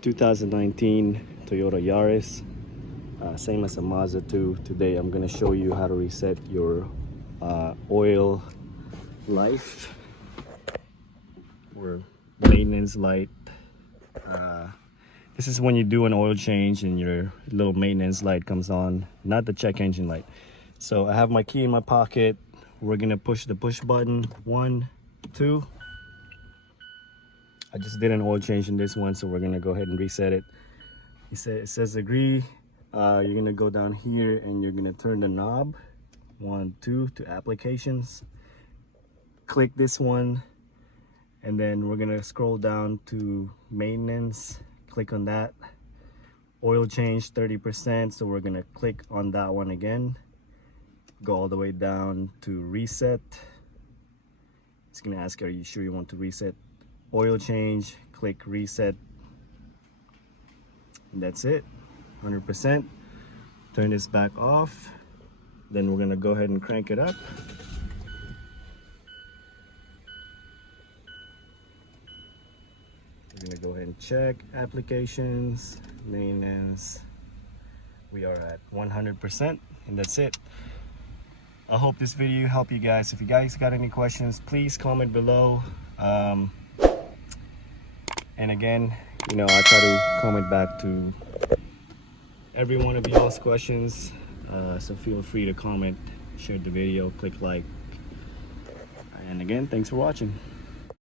2019 Toyota Yaris, same as a Mazda 2. Today I'm going to show you how to reset your oil life or maintenance light. This is when you do an oil change and your little maintenance light comes on, not the check engine light. So I have my key in my pocket. We're going to push the push button. 1, 2. I just did an oil change in this one, so we're gonna go ahead and reset it. It says agree. You're gonna go down here and you're gonna turn the knob 1, 2 to applications. Click this one, and then we're gonna scroll down to maintenance. Click on that. Oil change 30%, so we're gonna click on that one again. Go all the way down to reset. It's gonna ask, are you sure you want to reset? Oil change, click reset, and that's it. 100%. Turn this back off, then we're gonna go ahead and crank it up. We're gonna go ahead and check applications, maintenance. We are at 100%, and that's it. I hope this video helped you guys. If you guys got any questions, please comment below. And again, I try to comment back to every one of y'all's questions. So feel free to comment, share the video, click like. And again, thanks for watching.